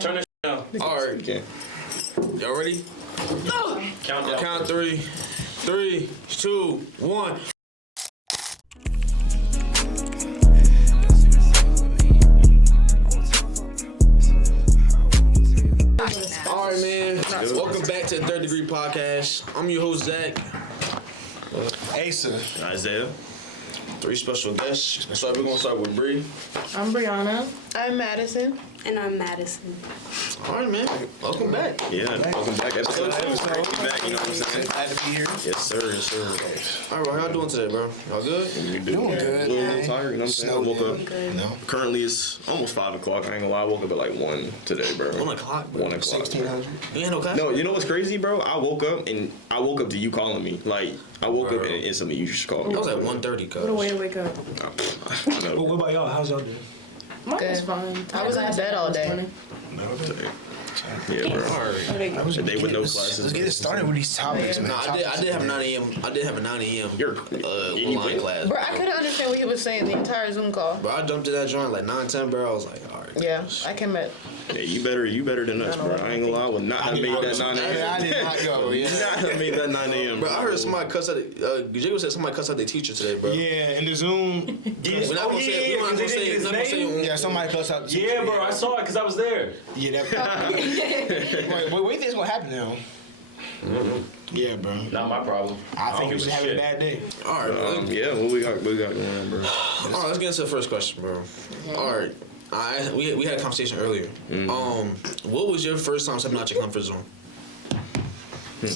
Turn this down. All right. Okay. Y'all ready? No. Count down. Count 3. 3, 2, 1. All right, man. Welcome back to the Third Degree Podcast. I'm your host, Zach. Asa. Isaiah. 3 special guests. So we're gonna start with Bre. I'm Brianna. I'm Madison. And I'm Madison. All right, man. Welcome back. Yeah, welcome back. Episode 2. Great to be back, you know what I'm saying? Glad to be here. Yes, sir. Yes, sir. All right, how y'all doing today, bro? Y'all good? You Doing good. A little tired, you know what I'm saying? I woke up. Good. No. Currently, it's almost 5 o'clock. I ain't gonna lie. I woke up at like 1 today, bro. 1 o'clock, bro. 1 o'clock. 1600. You ain't no class? No, you know what's crazy, bro? I woke up to you calling me. Like, I woke up and instantly you just called me. It was like 1:30, cuz. What a way to wake up. Well, what about y'all? How's y'all doing? Mine Good. was fine. I was in bed all day. Yeah, bro. Alright. A day with no classes. Let's get it started with these topics, man. No, I did have a 9 a.m. I did have a 9 a.m. You're online class. Bro, I couldn't understand what he was saying the entire Zoom call. Bro, I jumped to that joint like 9:10, bro. I was like, all right. Yeah, I came at. Yeah, you better than us, bro. I ain't gonna lie. I would not have made that 9 a.m. I did not go, yeah. Not have made that 9 a.m. Bro, I heard somebody cuss out. Jacob said somebody cuss out their teacher today, bro. Yeah, in the Zoom. We're not gonna say it. We're not gonna say it. We're not gonna say it. Yeah, somebody cussed out the teacher. Yeah, bro, I saw it because I was there. Yeah, that. Wait, what do you think's gonna happen now? Yeah, bro. Not my problem. I think don't he was give a having a shit. bad day. All right, bro. Yeah, what we got going on, bro? All right, let's get into the first question, bro. All right. We had a conversation earlier. What was your first time stepping out your comfort zone? You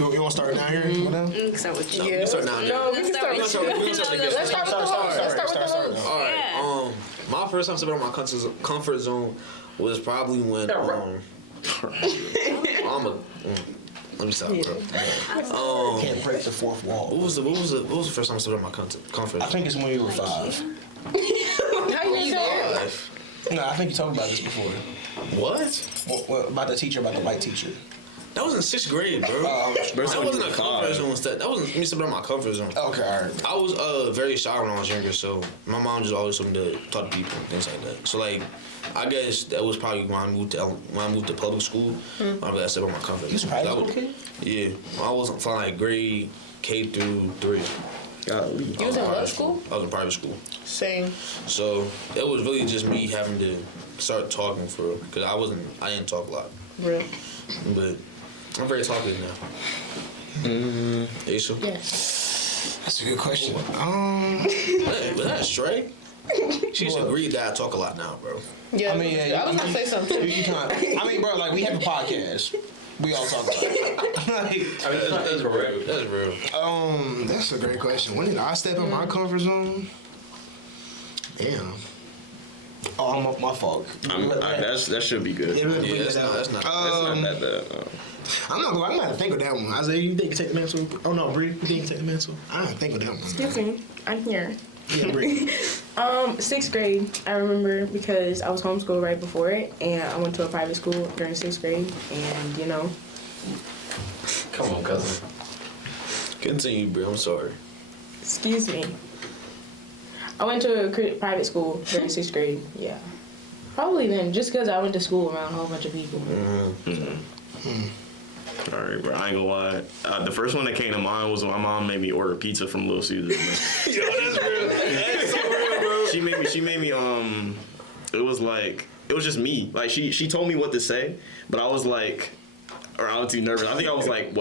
want to start down here? Start with you. We can start now. No, we can start with you. Let's start together. Let's start with the host. Let's start with the host. All right. Yeah. My first time stepping out my comfort zone was probably when let me stop, bro. Can't break the fourth wall. What was the first time I stepped out my comfort I zone? think it's when you were 5. How you know? No, I think you talked about this before. What? What about the teacher, about the white teacher? That was in 6th grade, bro. Bro, That wasn't a comfort zone step. That wasn't me stepping out my comfort zone. Okay, all right. I was very shy when I was younger, so my mom just always told me to talk to people and things like that. So like, I guess that was probably when I moved to public school. I got stepped out my comfort zone. You was a private school kid? Yeah, I wasn't from like grade K through 3. Golly. You was in what school? I was in private school. Same. So it was really just me having to start talking for real, because I didn't talk a lot. Real. But I'm very talkative now. Aisha? Yes. That's a good question. Hey, was that straight? She just agreed that I talk a lot now, bro. Yeah. I mean, yeah, I was gonna say something. You can't. I mean, bro, like we have a podcast. We all talk about it. That's real. That's real. That's a great question. When did I step in my comfort zone? Damn. Oh, my fault. That should be good. Yeah, Yeah, that's not That's not that bad. I'm not gonna. I'm gonna think of that one. Isaiah, you think you take the mantle? Oh no, Bre, you think you take the mantle? I don't think of that one. Excuse me. I'm here. Yeah, Bre. 6th grade, I remember because I was homeschooled right before it, and I went to a private school during 6th grade, and you know. Come on, cousin. Continue, bro. I'm sorry. Excuse me. I went to a private school during 6th grade, yeah. Probably then, just because I went to school around a whole bunch of people. All right, bro. I ain't gonna lie. The first one that came to mind was when my mom made me order pizza from Little Caesars. Yo, that's real. That's so real, bro. She made me. It was just me. Like she told me what to say, but I was like, or I was too nervous. I think I was like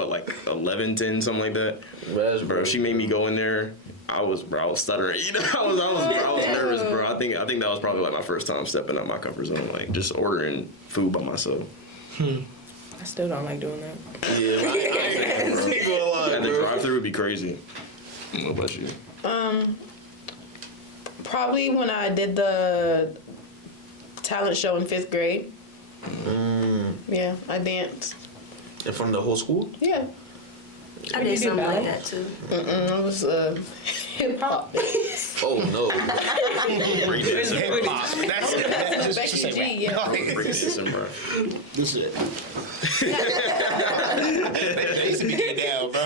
11, 10, something like that. Bro, she made me go in there. I was stuttering. You know, I was nervous, bro. I think that was probably like my first time stepping out my comfort zone, like just ordering food by myself. I still don't like doing that. Yeah, I ain't gonna lie, And the bro. drive-through would be crazy. What about you? Probably when I did the talent show in 5th grade. Yeah, I danced. In front of the whole school? Yeah. I did something like that too. I was hip hop. Oh no. Breakdancing, bro. That's Becky just G, yeah. Breakdancing, bro. This is it. They used to be getting down, bro.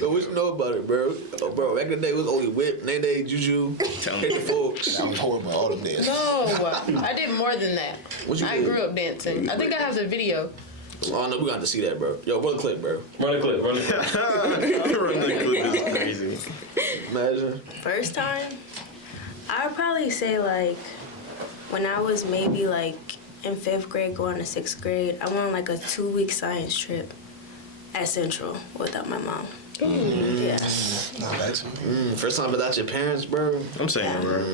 But what you know about it, bro? bro, back in the day it was only whip, Nene, Juju, hit the folks. That was horrible. All them days. No, I did more than that. What you I did? grew up dancing. I think I have the video. Oh no, we got to see that, bro. Yo, run the clip, bro. Run the clip. Run the clip. Run the clip is crazy. Imagine. First time, I would probably say like when I was maybe like in 5th grade going to 6th grade, I went on like a 2-week science trip at Central without my mom. Yeah. Nah, that's First time without your parents, bro. I'm saying, bro.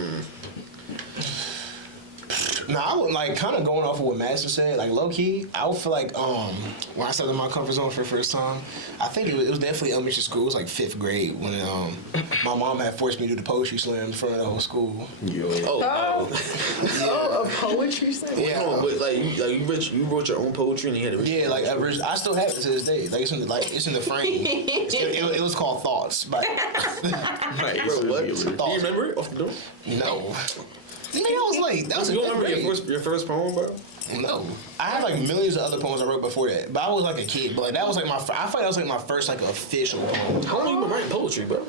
No, I would like kind of going off of what Madison said. Like low key, I would feel like when I stepped in my comfort zone for the first time, I think it was definitely elementary school. It was like 5th grade when my mom had forced me to do the poetry slam in front of the whole school. Oh, a poetry slam? Yeah, No, but like you wrote your own poetry and you had to. yeah, like I still have it to this day. Like it's in the frame. It was called Thoughts, but Right, Bro, what? Do you Thoughts. remember it off the door? No. Nigga, I was like, that was You in don't 5th remember grade. your first poem, bro? No, I have like millions of other poems I wrote before that, but I was like a kid. But like that was like I feel like that was like my first like official poem. How long you been writing poetry, bro?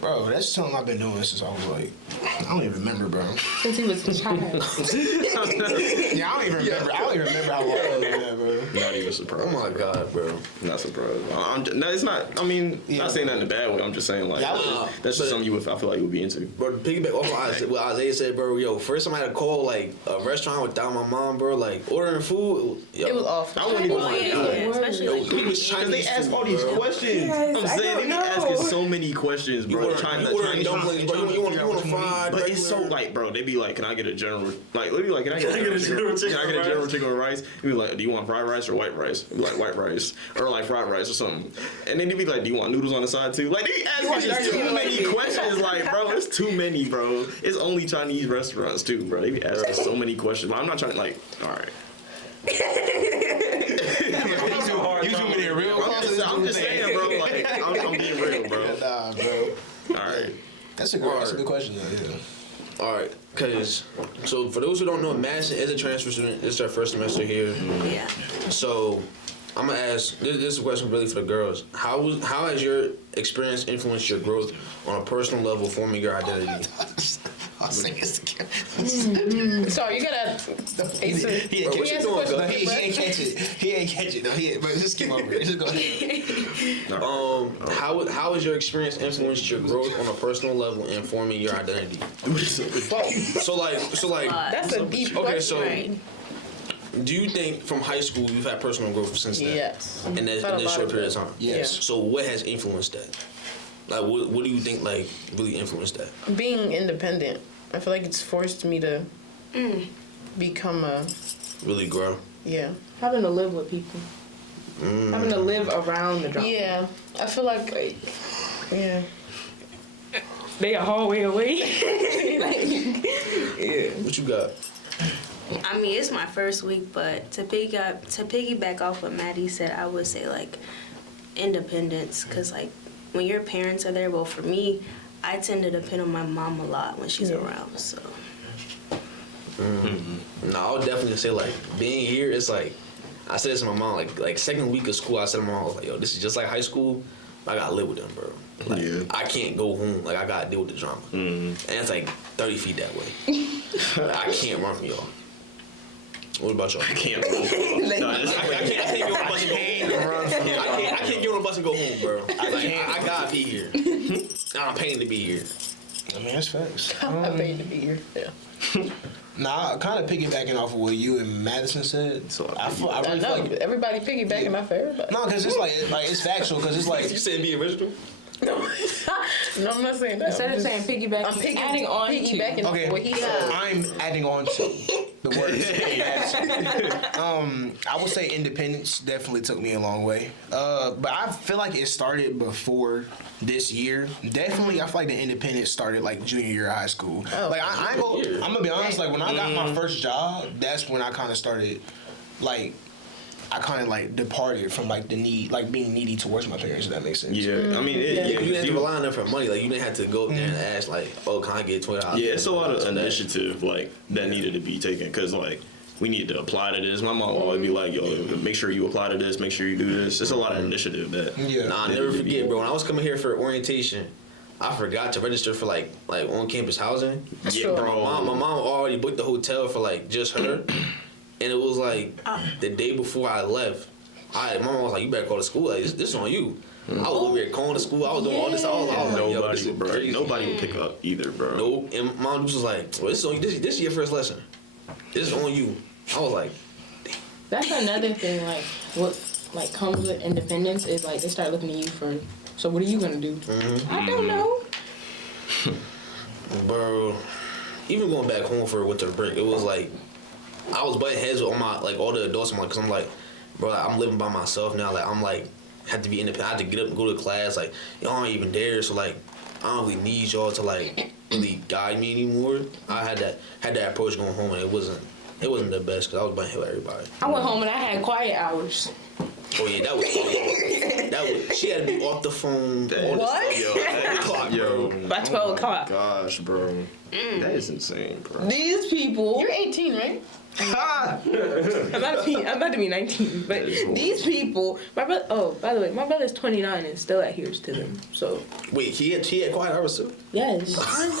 Bro, that's something I've been doing since I was like, I don't even remember, bro. Since he was a child. Yeah, I don't even remember. I don't even remember how long I was doing that, bro. Not even surprised. Oh my god, bro. Not surprised. No, it's not. I mean, not saying that in a bad way. I'm just saying like Yeah, that's just something I feel like you would be into. Bro, to piggyback off of what Isaiah said, bro, yo, first time I had to call like a restaurant without my mom, bro, like ordering food, yo, It was awful. I wouldn't even Oh, want yeah, to. especially Yo, like we was Because Chinese they ask food, all these bro. questions. Yes, I'm I saying they be don't asking know. so many questions, You bro. ordering dumplings, bro. You want a fried? But it's so regular? like, bro, they be like, can I get a general? Like, they be like, can I get a general chicken? Can I get a general chicken with rice? They be like, do you want fried rice or white rice? They be like white rice or like fried rice or something. And then they be like, do you want noodles on the side too? Like they be asking just too many questions. Like, bro, it's too many, bro. It's only Chinese restaurants too, bro. They be asking so many questions. But I'm not trying to like, all right. You zoom in here real close. I'm just saying, bro. Like, I'm being real, bro. Nah, bro. All right. That's a good question, though. Yeah. All right, cause so for those who don't know, Madison is a transfer student. This is her first semester here. yeah. So I'm gonna ask. This is a question really for the girls. How has your experience influenced your growth on a personal level, forming your identity? I'll say it's again. Sorry, you gotta answer. He ain't Bro, what catch you it. doing, No, bro? he ain't catch it. He ain't catch it. No, but just skip over it. Just go ahead. How has your experience influenced your growth on a personal level and forming your identity? So like. That's a deep Okay, question. so Right. do you think from high school you've had personal growth since then? Yes. In that Had a lot short of period of that. time. Yes. So what has influenced that? Like what do you think like really influenced that? Being independent. I feel like it's forced me to become a Really grow. Having to live with people. Having to live around the drama. Yeah. I feel like yeah. They a whole way away. What you got? I mean, it's my first week, but to piggyback off what Maddie said, I would say like independence, cause like when your parents are there, well, for me, I tend to depend on my mom a lot when she's around. So No, I would definitely say like being here. It's like I said this to my mom. Like second week of school, I said to my mom, I was like, yo, this is just like high school. I gotta live with them, bro. Like, Yeah. I can't go home. Like I gotta deal with the drama, and it's like 30 feet that way. Like, I can't run from y'all. What about y'all? I can't. I can't get on the bus and go home. I can't get on the bus and go home, bro. I gotta be here. I'm paying to be here. I mean, that's facts. I paid to be here. Yeah. Nah, kind of piggybacking off of what you and Madison said. I I really know. feel like Everybody piggybacking my favorite. no, because it's like it's factual. Because it's like You saying be original? No, I'm not saying that. Instead of saying piggyback, I'm adding on to. piggybacking okay. off what he said. I'm adding on to the words. I would say independence definitely took me a long way. But I feel like it started before this year. Definitely, I feel like the independence started like junior year of high school. Oh. Like I'm gonna be honest. Like when I got my first job, that's when I kind of started like. I kind of like departed from like the need, like being needy towards my parents. If that makes sense. Yeah, I mean, You didn't have to you rely on them for money. Like you didn't have to go up there and ask, like, "Oh, can I get $20?" yeah, it's a lot of initiative like that needed to be taken because like we need to apply to this. My mom will always be like, "Yo, make sure you apply to this. Make sure you do this." It's a lot of initiative that. Yeah. Nah, I'll never forget, bro. When I was coming here for orientation, I forgot to register for like on campus housing. Yeah, bro. My mom already booked the hotel for like just her, and it was like the day before I left. My mom was like, "You better call the school. Like, this is on you." I was over here calling the school. I was doing all this. I was like, yo, this is crazy. Nobody would pick up either, bro. Nope. And mom was like, "Well, this is on you. This is your first lesson. This is on you." I was like, That's another thing, like, what, like, comes with independence is, like, they start looking at you for, so what are you gonna do? I don't know. bro, even going back home for winter break, it was like, I was butting heads with all the adults. Cause I'm like, bro, like, I'm living by myself now. Like, I'm like, had to be independent. I had to get up and go to class. Like, y'all aren't even there. So like, I don't really need y'all to like really guide me anymore. I had that approach going home, and it wasn't the best because I was butting heads with everybody. I went home and I had quiet hours. Oh yeah, that was. She had to be off the phone. What? Yo, By 12 o'clock. gosh, bro, that is insane, bro. These people. You're 18, right? I'm about to be 19, but these people, my brother. Oh, by the way, my brother's 29 and still adheres to them. So Wait, he had quiet hours too? yes, Wait, is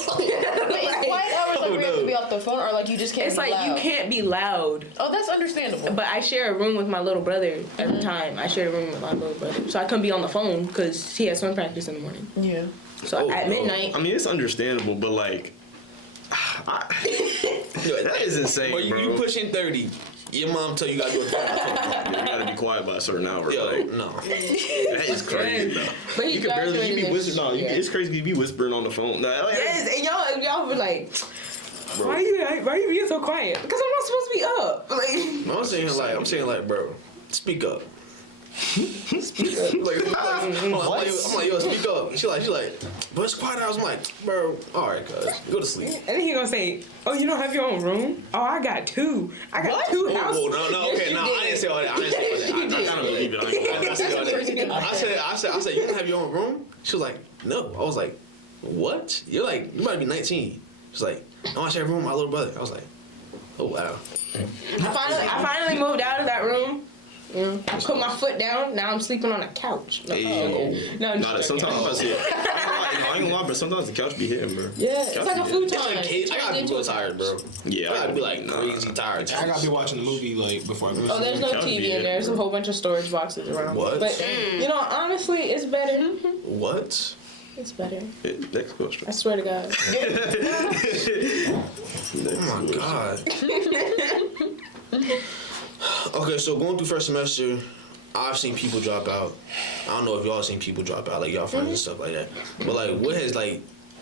quiet hours like where you have to be off the phone, or like you just can't it's be like loud? you can't be loud. Oh, that's understandable. But I share a room with my little brother every time. I share a room with my little brother, so I couldn't be on the phone because he has swim practice in the morning. Yeah. So Oh, at no. midnight. I mean, it's understandable, but like, that is insane, Bro, bro. you pushing 30. Your mom tell you gotta do it. Yeah, you gotta be quiet by a certain hour. Yo, Like, no. that is crazy. Though. But he You can barely graduated be in- whispering. No, yeah. it's crazy. You be whispering on the phone. Nah, like, Yes, and y'all be like, why you being so quiet? Because I'm not supposed to be up. Like, No, I'm saying like, bro, speak up. like, I'm like, yo, speak up. She like, but it's quiet hours. I'm like, bro, all right, cuz, go to sleep. and then he gonna say, oh, you don't have your own room? Oh, I got two. I got two houses. Oh, no, Yes, okay, you no, did. I didn't say all that. I kind of believe it. I didn't say all that. I said, you don't have your own room? She was like, no. I was like, what? You might be 19. She's like, no, I share a room with my little brother. I was like, oh wow. I finally moved out of that room. You know, put my foot down. Now I'm sleeping on a couch. No, Hey. no, I'm Nah, just sometimes joking. I see it. I ain't gonna lie, but sometimes the couch be hitting, bro. Yeah, it's like a futon. It's like kids. I gotta be real tired, bro. Yeah, I gotta be like crazy tired. I gotta be watching the movie like before I go. Oh, there's no Couch be TV in there. There's a whole bunch of storage boxes around. What? But you know, honestly, it's better. What? It's better. Next question. I swear to God. Oh my god. Okay, so going through first semester, I've seen people drop out. I don't know if y'all seen people drop out, like y'all friends and stuff like that. But like, what has like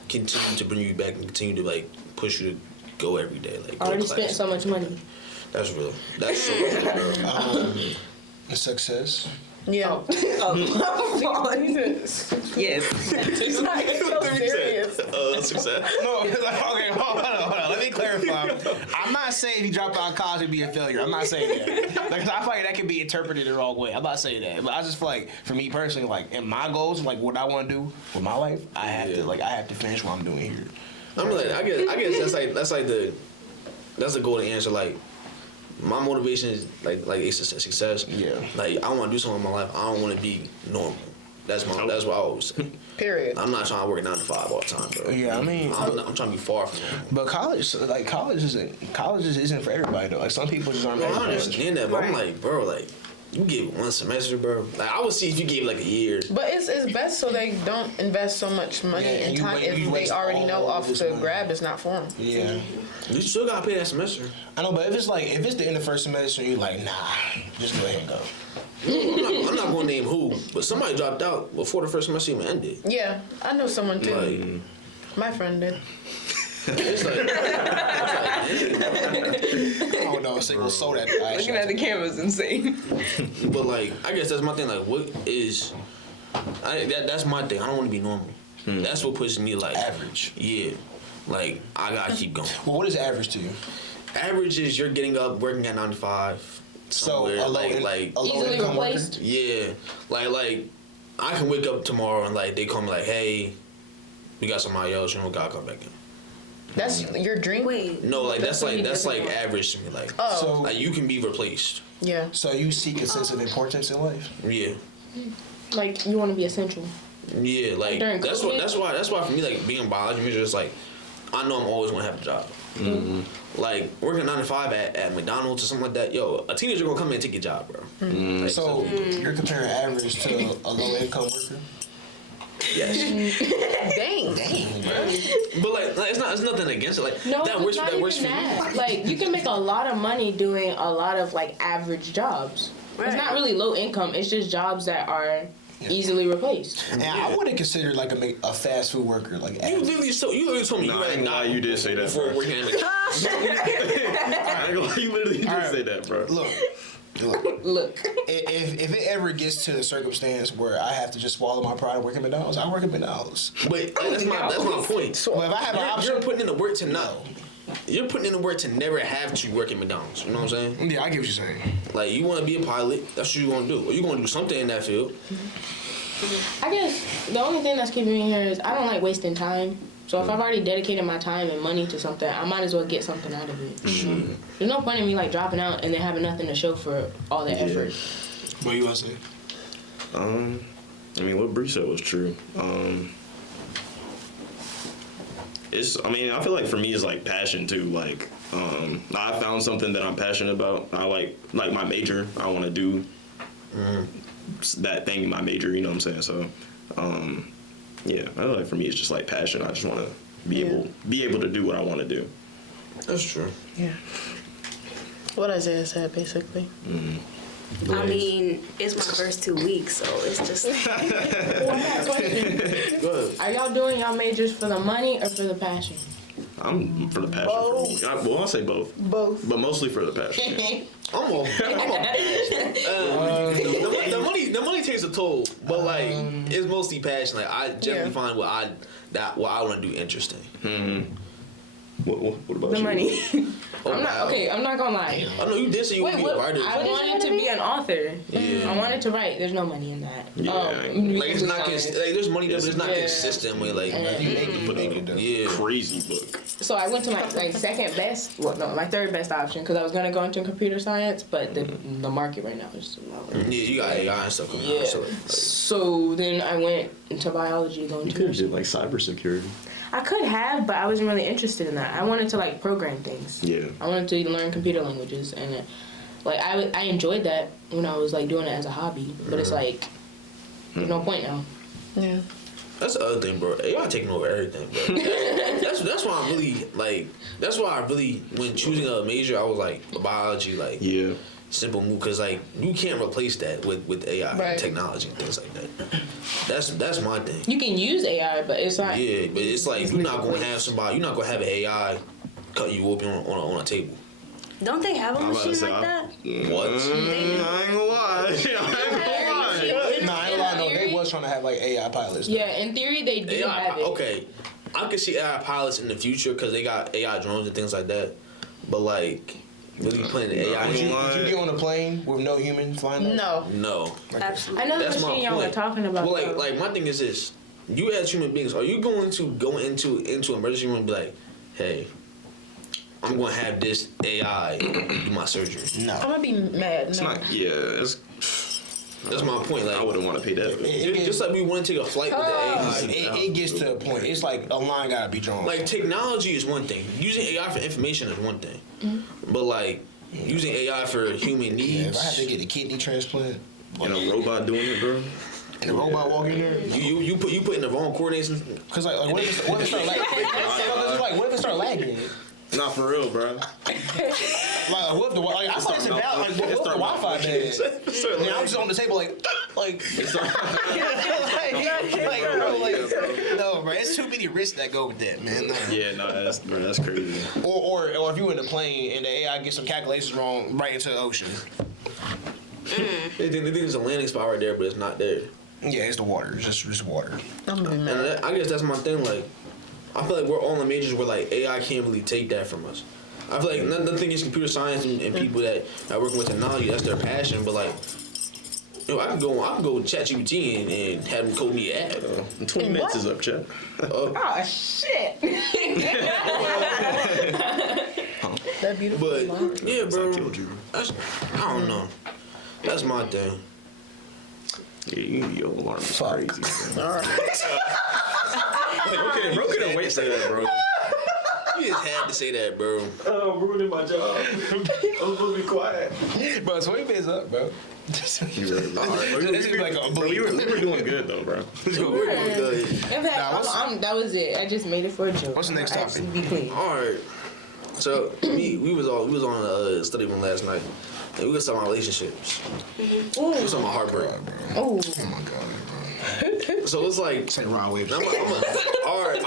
continued to bring you back and continue to like push you to go every day? Like, I go already to spent class? so much money. That's real. That's so real. Success. Yeah. Yes. Success. No, okay, hold on. Let me clarify. I'm not saying if you drop out of college it'd be a failure. I'm not saying that. Like, I feel like that could be interpreted the wrong way. I'm not saying that. But I just feel like, for me personally, like, in my goals, like, what I want to do with my life, I have to finish what I'm doing here. I mean, like, I guess that's the golden answer. Like, my motivation is like it's a success. Yeah. Like, I want to do something in my life. I don't want to be normal. That's what I always say. Period. I'm not trying to work 9 to 5 all the time, bro. Yeah, I mean, I'm trying to be far from normal. but college just isn't for everybody though. Like, some people just aren't Bro, ready I for college. understand that, but I'm like, bro, like, you give 1 semester, bro. Like, I would see if you gave like a year. But it's best so they don't invest so much money Yeah, and you time wait- if you they waste already know all off this the money. grab it's not for them. Yeah. You still gotta pay that semester. I know, but if it's the end of first semester and you're like, nah, just go ahead and go. I'm not gonna name who, but somebody dropped out before the first semester even ended. Yeah, I know someone too. Like, My friend did. it's like, Oh no, single soda. Looking at the camera is insane. but like, I guess that's my thing. Like, what is? That's my thing. I don't want to be normal. That's what pushes me like Average. Yeah, like I gotta keep going. Well, what is average to you? Average is you're getting up, working at 9 to 5. So somewhere, a low Easily income worker? replaced. yeah, like I can wake up tomorrow and like they call me like, hey, we got somebody else. You know, gotta come back in. That's your dream? Wait. No, like that's what he like doesn't want. average to me. Like, Oh. So, like you can be replaced. Yeah. so you seek a sense of importance in life? Yeah. Like, you want to be essential. Yeah, like During that's COVID? why for me, like being a biology major is like I know I'm always gonna have a job. Like working 9 to 5 at McDonald's or something like that. Yo, a teenager gonna come in and take your job, bro. Like, So you're comparing average to a low income worker? yes. Dang. But like it's nothing against it. Like No, that it's works. not That even works for you. that. Like you can make a lot of money doing a lot of like average jobs. It's not really low income. It's just jobs that are easily replaced. And I wouldn't consider like a fast food worker like You average. literally told me Nah, you I had ain't gonna lie, you did say that, before bro. working at McDonald's. I ain't gonna lie, you literally did Alright. say that, bro. Look. Look. If it ever gets to the circumstance where I have to just swallow my pride and work at McDonald's, I work at McDonald's. But that's my point. Well, if I have an option, You're putting in the work to know. You're putting in the work to never have to work at McDonald's. You know what I'm saying? yeah, I get what you're saying. Like you want to be a pilot, that's what you're gonna do. Or you're gonna do something in that field. I guess the only thing that's keeping me here is I don't like wasting time. So if I've already dedicated my time and money to something, I might as well get something out of it. There's no point in me like dropping out and then having nothing to show for all that effort. What you want to say? I mean, what Bre said was true. I feel like for me it's like passion too. Like, I found something that I'm passionate about. I like my major. I want to do that thing in my major. You know what I'm saying? So, yeah, I feel like for me it's just like passion. I just want to be able to do what I want to do. That's true. Yeah. What Isaiah said, basically. I mean, it's my first 2 weeks, so it's just. Good. Are y'all doing y'all majors for the money or for the passion? I'm for the passion. Both. I'll say both. Both. But mostly for the passion. Yeah. The money takes a toll, but like it's mostly passion. Like I generally find what I want to do interesting. What about The you? money. Oh, I'm not wow. okay. I'm not gonna lie. I know you did say you would be a writer. I wanted to be an author. Yeah. I wanted to write. There's no money in that. Yeah, Like it's not there's money there, but it's not Yeah. consistent with like Put it though. yeah. Crazy book. So I went to my second best, my third best option because I was gonna go into computer science, but the market right now is low. Yeah, you got AI and stuff coming Yeah. out. So, So then I went into biology, going You to. could have did like cybersecurity. I could have, but I wasn't really interested in that. I wanted to like program things. Yeah. I wanted to learn computer languages, and I enjoyed that when I was like doing it as a hobby. But it's like there's no point now. Yeah. that's the other thing, bro. AI taking over everything, bro. That's why I'm really like. That's why I really when choosing a major, I was like biology, like Yeah. simple move, because like you can't replace that with AI Right. and technology and things like that. That's my thing. You can use AI, but it's not. Yeah, but it's like you're not gonna have an AI cut you open on a table. Don't they have a I'm about to machine say, like that? What? I ain't gonna lie. I ain't gonna lie. Nah, I ain't lying though. They was trying to have like AI pilots. though. Yeah, in theory they do have it. Okay, I could see AI pilots in the future because they got AI drones and things like that. But like, really putting the AI Would in? you get on a plane with no human flying? there? No. No. Absolutely. I know the That's my machine y'all were point. talking about. Well, though. like my thing is this: you as human beings, are you going to go into emergency room and be like, hey, I'm going to have this AI do my surgery? I'm No. gonna be mad. It's No. not. Yeah. That's my point. Like, I wouldn't want to pay that. just like we want to take a flight with the AI. It gets to a point. It's like a line gotta be drawn. Like technology is one thing. Using AI for information is one thing. But like using AI for human yeah, if I have needs, to get a kidney transplant And a robot doing it, bro. and a robot walk in there, you put in the wrong coordinates. because like what if it start lagging? What if it start lagging? Not for real, bro. Like what if the I thought it's about like what if the Wi-Fi bad? Yeah, I'm just on the table like no, bro. It's too many risks that go with that, man. No. Yeah, no, that's crazy. Or if you in the plane and the AI gets some calculations wrong right into the ocean. They think there's a landing spot right there, but it's not there. Yeah, it's the water. It's just water. I'm gonna be And mad. I guess that's my thing. Like, I feel like we're all in majors where like AI can't really take that from us. I feel like nothing is computer science and people that are working with technology. That's their passion. But like, I can go with ChatGPT and have them code me an ad. 20 minutes is up, chat. Oh shit! That beautiful. But line. yeah, bro. I killed you. I don't know. That's my thing. Yeah, your alarm is Fuck. crazy. Okay, bro couldn't wait to say that, bro. You just had to say that, bro. Oh, I'm ruining my job. I'm supposed to be quiet. Bro, 20 pays up, bro. This is like a bro, we were doing good though, bro. We're going good. In fact, that was it. I just made it for a joke. What's the next I'll topic? actually be clean. All right. So we was on a study room last night, and we was talking about relationships. We was talking about heartbreak. Oh, Oh my god, bro. So it's like, Say Ron Waves. all right.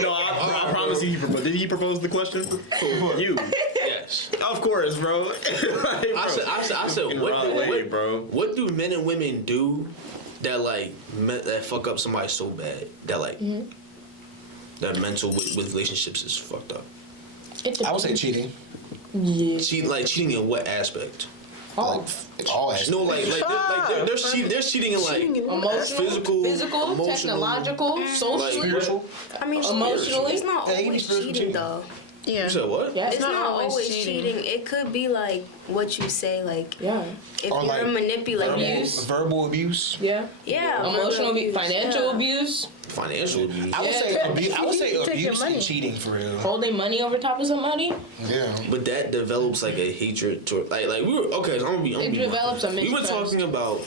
No, I promise you he proposed. Did he propose the question? You. Yes. Of course, bro. Like, bro. I said, bro. what do men and women do that like that fuck up somebody so bad that like that mental with relationships is fucked up? I would say cheating. yeah. Cheating in what aspect? Like all aspects. No, they're cheating in like Emotional, physical, emotional, technological, socially, Spiritual. I mean, Emotionally? it's not Yeah, you can be always spiritual cheating too. though. Yeah. You said what? Yeah, It's not always cheating. It could be like what you say, like Yeah, if Or you're like manipulating. verbal abuse. yeah. Yeah, Emotional, verbal abuse, financial yeah. abuse, Financial abuse. I would say Take your abuse money. and cheating for real. holding money over top of somebody. Yeah. But that develops like a hatred toward like we were okay. So I'm gonna be. It develops a We were mistrust. talking about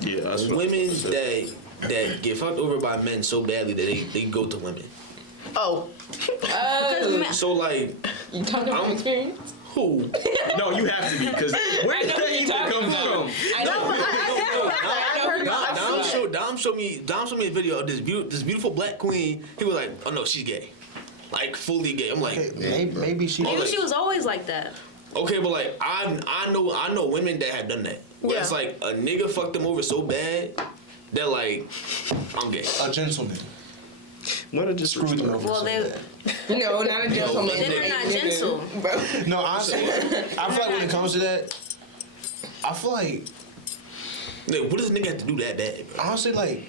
Yeah, that's what women that get fucked over by men so badly that they go to women. Oh. So like You talking about experience? who? No, you have to be because where did that even come from? I know. Dom showed me a video of this beautiful black queen. He was like, oh no, she's gay, like fully gay. I'm like, Maybe she. Maybe she was always like that. okay, but like I know women that have done that. Where it's Yeah. like a nigga fucked them over so bad that like I'm gay. A gentleman. What a just Screwed them over. Well, so they bad. No, not a gentleman. then they're not gentle. No, honestly, I feel like when it comes to that, I feel like Like, what does a nigga have to do that bad, bro? honestly, like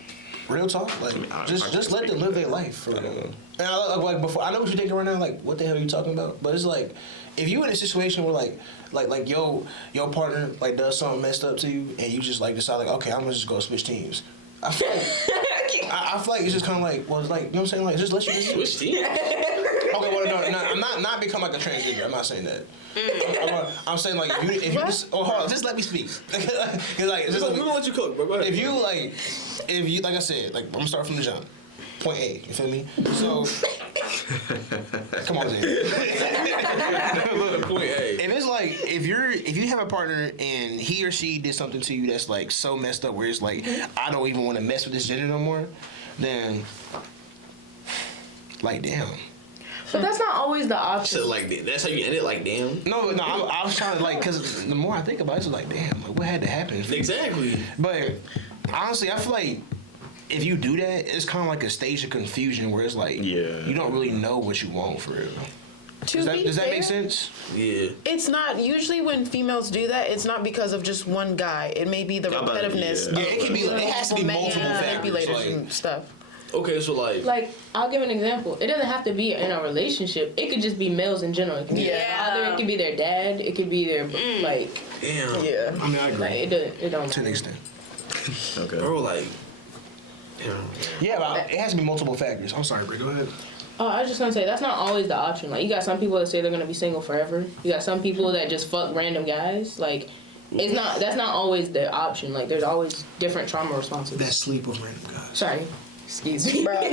real talk, like just let them live their life for real. And like before, I know what you're thinking right now. Like, what the hell are you talking about? But it's like, if you in a situation where like your partner like does something messed up to you, and you just like decide like, okay, I'm gonna just go switch teams. I feel like I feel like it's just kind of like, well, it's like, you know what I'm saying, like just let you Switch team? Okay, well, no, I'm not become like a transgender. I'm not saying that. I'm saying like if you just hold on, just let me speak. 'Cause, like just We're gonna let you cook, bro. Go ahead. if you like I said, like I'm gonna start from the jump. Point A, you feel me? So come on, man. Point A. If it's like if you have a partner and he or she did something to you that's like so messed up where it's like I don't even want to mess with this gender no more, then like damn. But that's not always the option. So like that's how you end it. Like damn. No, I was trying to like because the more I think about it, it's like damn, like what had to happen? Exactly. But honestly, I feel like if you do that, it's kind of like a stage of confusion where it's like you don't really know what you want for real. Does that make sense? Yeah. It's not usually when females do that. It's not because of just one guy. It may be the How about it? repetitiveness. Yeah. Yeah, it can be. It has to be multiple factors. manipulators Like, and stuff. Okay, so like Like, I'll give an example. It doesn't have to be in a relationship. It could just be males in general. It could be their Yeah. father. It could be their dad. It could be their like. damn. Yeah. I mean, I agree Like it don't to an matter. extent. Okay. Bro, like damn. Yeah, but it has to be multiple factors. I'm sorry, Bre. Go ahead. Oh, I was just gonna say that's not always the option. Like you got some people that say they're gonna be single forever. You got some people that just fuck random guys. Like that's not always the option. Like there's always different trauma responses. That sleep with random guys. Sorry. Excuse me. That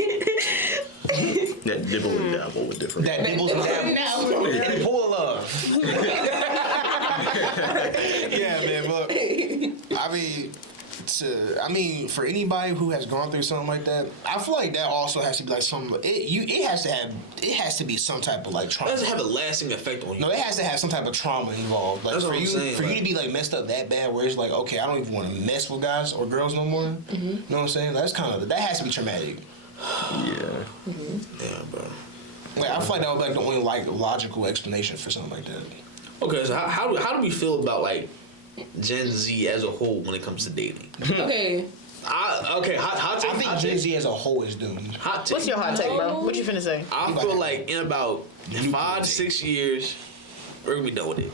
dibble and dabble with different. That nibbles and dabbles. Pull of love. Yeah, man. But I mean, for anybody who has gone through something like that, I feel like that also has to be like something. It has to be some type of like It trauma. doesn't have a lasting effect on you. No, it has to have some type of trauma involved. Like That's for what I'm you, saying, for you like- to be like messed up that bad, where it's like, okay, I don't even want to mess with guys or girls no more. You know what I'm saying? That has to be traumatic. Yeah. Yeah, bro. Like I feel like that would be like the only like logical explanation for something like that. Okay, so how do we feel about like Gen Z as a whole when it comes to dating? Okay. Hot take. I think hot Gen take. Z as a whole is doomed. Hot take. What's your hot take, bro? What you finna say? I feel like in about 5 to 6 years, we're gonna be done with it.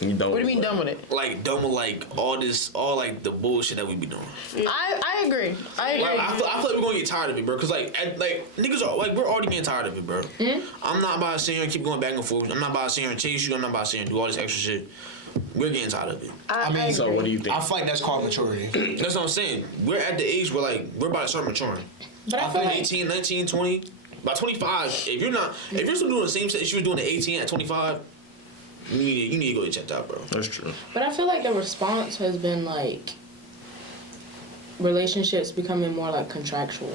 You done What do you with mean done with it? Like done with like all like the bullshit that we be doing. I agree. I agree. Like, I feel like we're gonna get tired of it, bro. Cause like niggas are like we're already getting tired of it, bro. I'm not about to sit here and keep going back and forth. I'm not about to sit here and chase you. I'm not about to sit here and do all this extra shit. We're getting tired of it. I mean, So what do you think? I feel like that's called maturity. That's what I'm saying. We're at the age where like we're about to start maturing. But I feel like 18, 19, 20. By 25, if you're still doing the same shit you was doing at 18 at 25, you need to go get checked out, bro. That's true. But I feel like the response has been like relationships becoming more like contractual.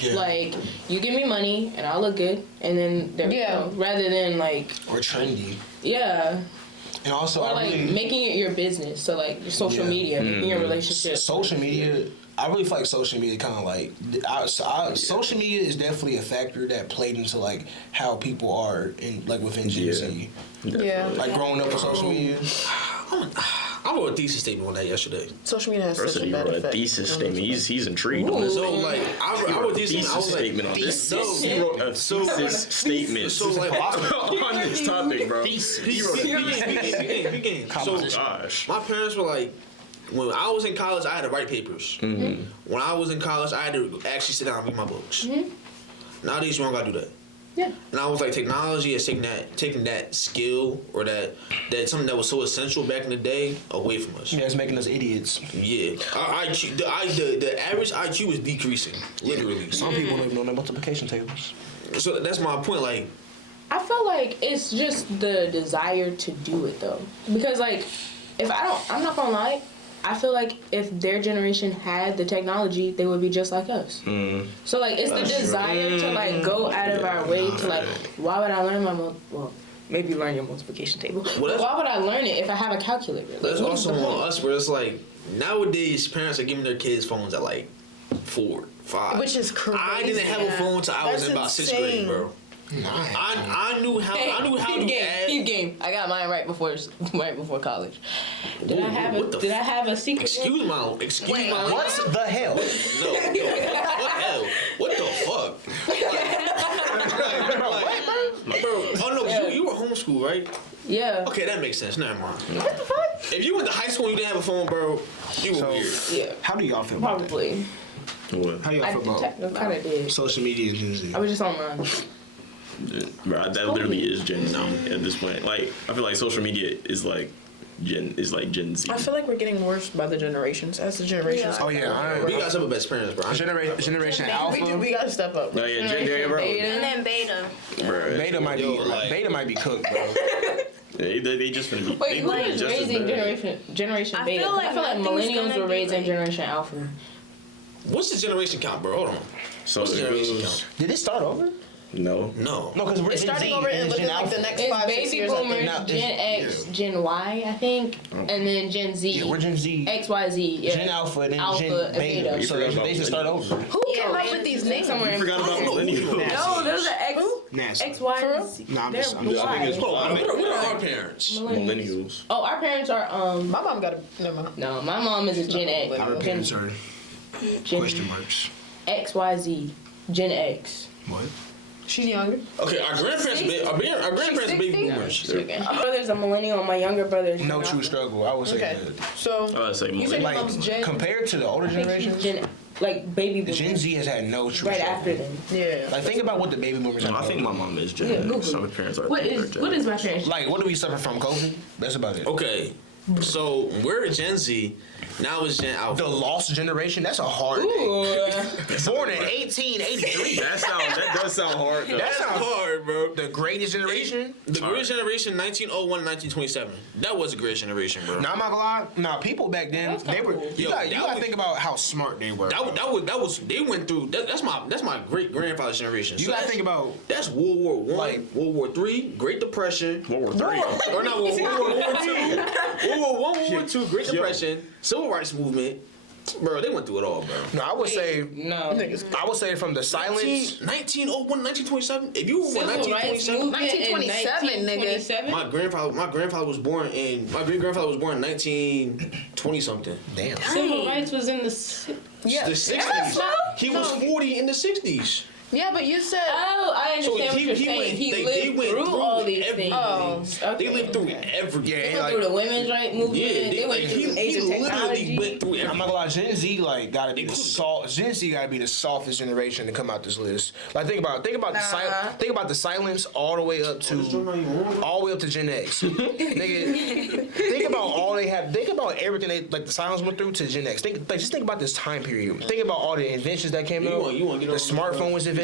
Yeah. Like you give me money and I'll look good, and then there we go. Rather than like Or trendy. yeah, And also, or I like really, making it your business. So like your social media, making your relationship. social media. I really feel like social media kind of like social media is definitely a factor that played into like how people are in like within Gen Z. Yeah. Like growing up with social media. I wrote a thesis statement on that yesterday. Social media has First such of a all, bad a effect. thesis statement. He's intrigued on this. So like I wrote a thesis Thesis statement. I was like, statement on this. Thesis. He wrote a thesis statement. So like on this topic, bro. Thesis. He wrote a thesis. big game. Come So on. Gosh. my parents were like, when I was in college, I had to write papers. When I was in college, I had to actually sit down and read my books. Nowadays, you don't gotta do that. Yeah. And I was like, technology is taking that skill or that something that was so essential back in the day away from us. Yeah, it's making us idiots. Yeah, our IQ, the average IQ is decreasing, literally. Some people don't even know their multiplication tables. So that's my point. Like, I feel like it's just the desire to do it though, because like I'm not gonna lie. I feel like if their generation had the technology, they would be just like us. So like, it's the desire to like go out of our way to like, why would I learn well, maybe learn your multiplication table. But why would I learn it if I have a calculator? Like, that's what is also the on point? us where it's like nowadays parents are giving their kids phones at like 4, 5. Which is crazy. I didn't have a phone until I was That's in about 6th insane. grade, bro. I knew how to add. Keep game. I got mine right before college. Did I have a secret? Excuse my What language. the hell? No, what the hell? What the fuck? Bro, oh no, you were homeschooled, right? Yeah. Okay, that makes sense. Never mind. What the fuck? If you went to high school and you didn't have a phone, bro, you were weird. Yeah. How do y'all feel about that? Probably. What? How do y'all feel about kind of did. social media and Gen Z? I was just on mine. Bro, that literally is Gen Z at this point. Like, I feel like social media is like Gen Z. I feel like we're getting worse by the generations. As the generations. Oh yeah, We got some of the best parents, bro. Generation Alpha. We gotta step up. No, yeah, Gen Z, bro. And then beta. Bro, Beta might be like- Beta might be cooked, bro. they just finna be. Wait, they who gonna be is just as raising bad. generation I beta? feel like I feel like nothing's millennials gonna were be raising like- generation alpha. What's the generation count, bro? Hold on. So What's the it generation goes. count? Did it start over? No. No. No, because we're It's Gen starting Z. over and in it's within Gen like the Alpha. next It's 5-6 baby years. I think. boomers, Now, Gen X, Gen Y, I think, and then Gen Z. Yeah, we're Gen Z. X, Y, Z. Yeah. Gen Alpha and then Alpha Gen and Beta. Beta. So they should start over. Who came up with these names? Somewhere You in forgot about millennials. No, there's an X, Nasty. X, Y, For real? Z. No, I'm They're just- I think it's Y. Hold on. What are our parents? Millennials. Oh, our parents are My mom got a. Never mind. No, my mom is a Gen X. Our parents are Gen question marks. X, Y, Z. Gen X. What? She's younger. Okay, our grandparents, our grandparents, baby boomers. My brother's a millennial, and my younger brother is No Gen true Alpha. struggle. I would say Okay. that. So I would say you said your Like mom's Gen. compared to the older I think she's generations, Gen, like baby boomers. Gen Z has had no true right struggle. after them. Yeah. Like think about what the baby boomers have. I think my mom is Gen Yeah, X. Google. Some parents are. What are is Gen what X. is my parents? Like what do we suffer from? COVID. That's about it. Okay, so we're Gen Z. Now it's Gen Alpha. The lost generation. That's a hard name. Born in 1883. That does sound hard. Though. That's That's hard, bro. the greatest generation. The greatest generation, 1901, 1927. That was a great generation, bro. Now I'm not gonna lie. Now people back then, That's they were. cool. You Yo, gotta that was- think about how smart they were. That was they went through. That's my great grandfather's generation. You So gotta that's- think about. That's World War One, Like- World War Three, Great Depression, World War III. or not World War Two, World War One, World War Two, Great Depression, Civil Rights Movement. Bro, they went through it all, bro. No, I would say. No. I would say from the silence. 1901, 1927. If you were born Civil rights 1927, movement 1927, in nigga. 1927? my grandfather was born in my great grandfather was born in 1920 something. Damn. Civil rights was in the Yeah. The 60s. He was 40 in the 60s. Yeah, but you said. Oh, I understand what you're saying. He lived through all these things. Oh, They lived through everything. Yeah, They went through the women's right movement. They went through the age of technology. went through everything. I'm not gonna lie, Gen Z gotta be the Gen Z gotta be the softest generation to come out this list. Like think about the silence all the way up to Gen X. Nigga, think about all they have. Think about everything the silence went through to Gen X. Just think about this time period. Think about all the inventions that came out. The smartphone was invented.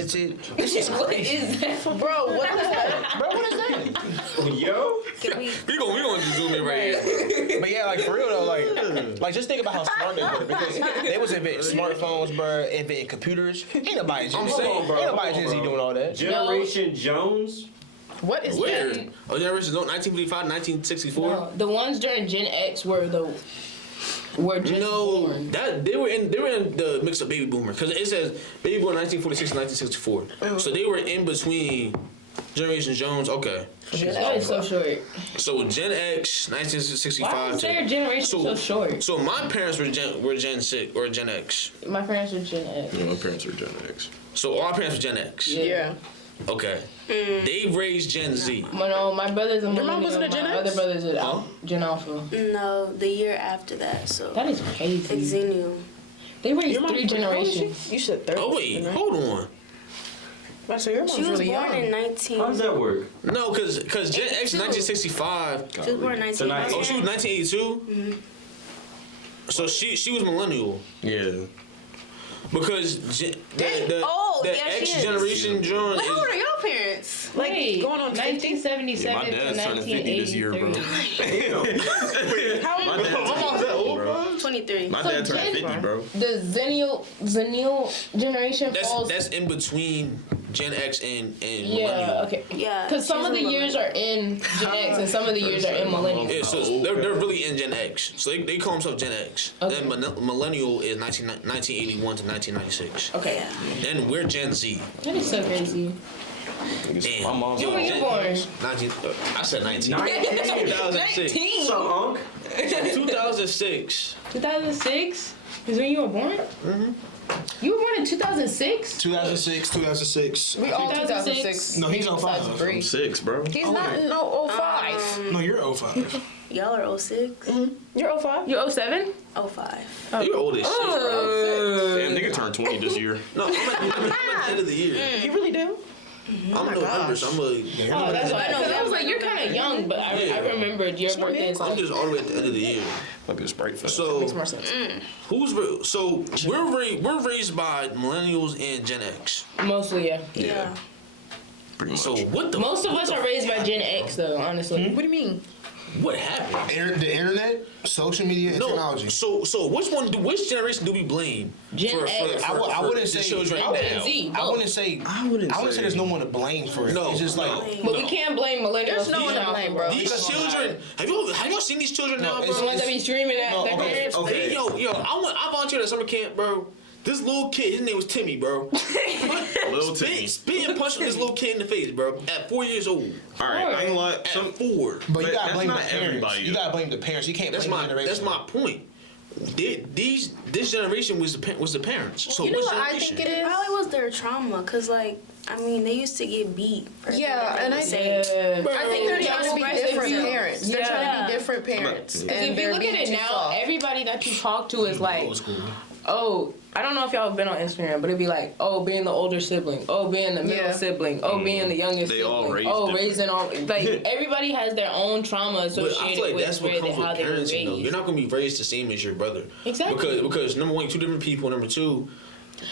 This is What crazy. is that? bro, what is that? Bro, what is that? Yo. Can we? We gonna just zoom in right here. But yeah, like for real though, like just think about how smart they were because they was inventing smartphones, bro, inventing computers. Ain't nobody Gen Z doing all that. Generation Jones. What is Where? that? Oh, Generation 1955, 1964. No, the ones during Gen X were just born. That they were in the mix of baby boomer because it says baby born 1946 and 1964. So they were in between Generation Jones. Okay. That is so short. So Gen X 1965. Why is their generation so short? So my parents were Gen 6 or Gen X. My parents were Gen X. My parents were Gen X. So our parents were Gen X. Yeah. Okay. They raised Gen Z. No, my brother's a Your mom millennial. wasn't a Gen My X? other brother's a Huh? Gen Alpha. No, the year after that. So That is crazy. Xennial. They raised Your mom 3 generations. You said 30. Oh wait, right? hold on. So your mom's She was really born young. in 19. How does that work? No, because Gen X 1965. She was born in 19. Oh, she was 1982. So she was millennial. Yeah. Because the yeah, she X is. generation John Wait, how old are is your parents? Like, Wait, going on 50? 1977 Yeah, my dad's to turning 50 this year, bro. 1983. How My old? dad How old is that old, bro? 23. My So dad turned Gen- 50, bro. The Xennial generation falls. That's in between Gen X and yeah, millennial. okay. Yeah. Because some she's of the a years are in Gen X and some of the years are in millennial. Yeah, so they're really in Gen X. So they call themselves Gen X. Okay. Then millennial is 1981 to 1996. Okay. Then we're Gen Z. That is so crazy. Damn. My mom's When were you Gen- born? 19. I said 19. 2006. 19. So, Unc? 2006. 2006 is when you were born? You were born in 2006? 2006. We all 2006. 2006. No, he's Besides 05. Bre. I'm 6, bro. He's not in no 05. No, you're 05. Y'all are 06? You're 05? You're 07? 05. You're old as shit, bro. Damn, nigga turned 20 this year. No, I'm at the end of the year. You really do? I'm November, so I'm like, Oh, that's why. Because I was like, you're kind of young, but I remembered your birthday is I'm like. just all the way at the end of the year. Look at the Sprite fest. So Makes more sense. we're raised by millennials and Gen X. Mostly, yeah. Yeah. Pretty much. So what the Most of us are raised by Gen X, though, honestly. What do you mean? what happened? The internet, social media, and technology. So which generation do we blame? Gen X. I wouldn't the say children I now. Z. I wouldn't say there's no one to blame for it. No, It's just like But we can't blame millennials. There's no one to blame, bro. These children, have y'all seen these children now, it's- The bro? ones that be screaming at No, their okay, parents. okay. Yo, I volunteered at summer camp, bro. This little kid, his name was Timmy, bro. Little Timmy. Spit and punch this little kid in the face, bro. At 4 years old. All right, I ain't gonna lie. At Some 4. But you gotta that's blame the not parents. everybody, You though. gotta blame the parents. You can't blame the generation. That's my point. This generation was the parents. So You know which what I generation? think it is? Probably was their trauma, cause like, I mean, they used to get beat. For Yeah, everything and they I say. Yeah. I think they're trying to be different Yeah. parents. They're trying to be different parents. Because And if you they're look at being it too now, soft. everybody that you talk to is like, Old school. oh, I don't know if y'all have been on Instagram, but it'd be like, oh, being the older sibling, oh, being the middle Yeah. sibling, oh, being the youngest They sibling, all raised oh, different. raising all, like, everybody has their own trauma But I associated feel like with that's what where comes how with they were parenting, though. raised. You're not gonna be raised the same as your brother. Exactly. Because number one, you're 2 different people. Number 2,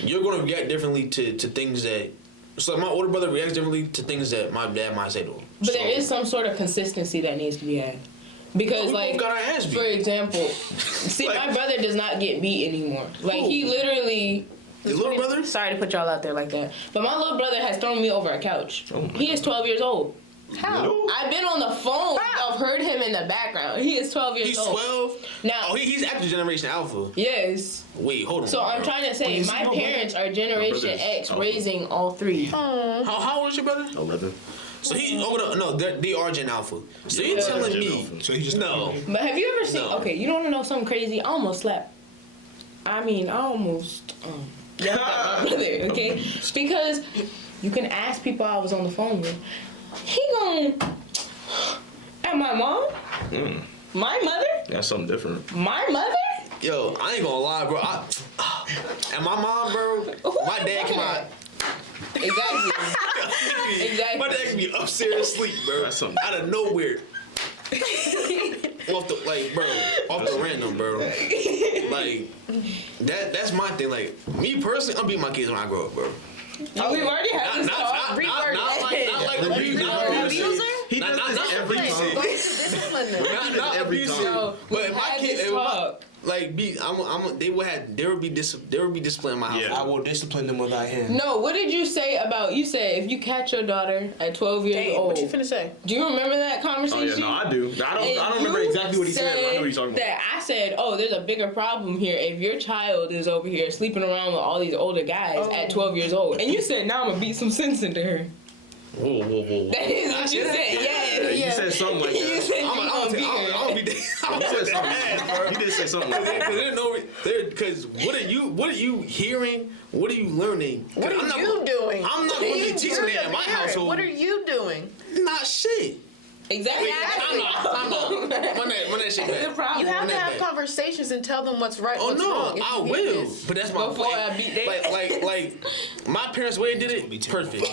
you're gonna react differently to things that. So like my older brother reacts differently to things that my dad might say to him. But So, there is some sort of consistency that needs to be had. Because, we like, both got our ass beat. for example, see, Like- my brother does not get beat anymore. Like, he literally. Your little brother? Sorry to put y'all out there like that. But my little brother has thrown me over a couch. He is 12 years old. How? I've been on the phone. I've heard him in the background. He is 12 years He's old. 12. Now, Oh, he's after Generation Alpha. yes. Wait, hold on. So I'm trying to say, Wait, my is he parents are Generation brother's X, Alpha. raising all 3. How old is your brother? 11. So they are Gen Alpha. So you're telling Gen me? Alpha. So he just But have you ever seen? No. Okay, you don't want to know something crazy? I almost slapped. I mean, I almost Yelled at my brother, okay? Because you can ask people I was on the phone with. He at my mom? My mother? That's something different. My mother? Yo, I ain't gonna lie, bro. And my mom, bro, my dad came out. Exactly. Exactly. My dad can be upstairs asleep, bro. That's something. Out of nowhere. Off the random, bro. Like, that's my thing. Like, me personally, I'm beating my kids when I grow up, bro. Oh, we've already had this talk. Not like abuser. He does this every time. Go to discipline them. Not every abusive. time. But my had kids, this talk. like, there would be discipline in my house. Yeah. I will discipline them without him. No, what did you say about, you said if you catch your daughter at 12 years Hey, old. what you finna say? Do you remember that Oh conversation? yeah, no, I do. I And don't remember you exactly what he said, but I know what he's talking about. That I said, oh, there's a bigger problem here if your child is over here sleeping around with all these older guys at 12 years old. And you said, now I'm going to beat some sense into her. Whoa. That is what you said. Yeah. You said something like You that. said you I'm gonna beat her. gonna be You said something. You did say something like that. Because what are you hearing? What are you learning? What are you doing? I'm not What are gonna be you teaching doing that in my as a parent? household. What are you doing? Not shit. Exactly. I'm not. Run that shit That's the back. problem. You have to have bad. conversations and tell them what's right, Oh what's no, wrong. If I you hear will. this- But that's my Before point. I beat that. Like my parents' way they did it perfect.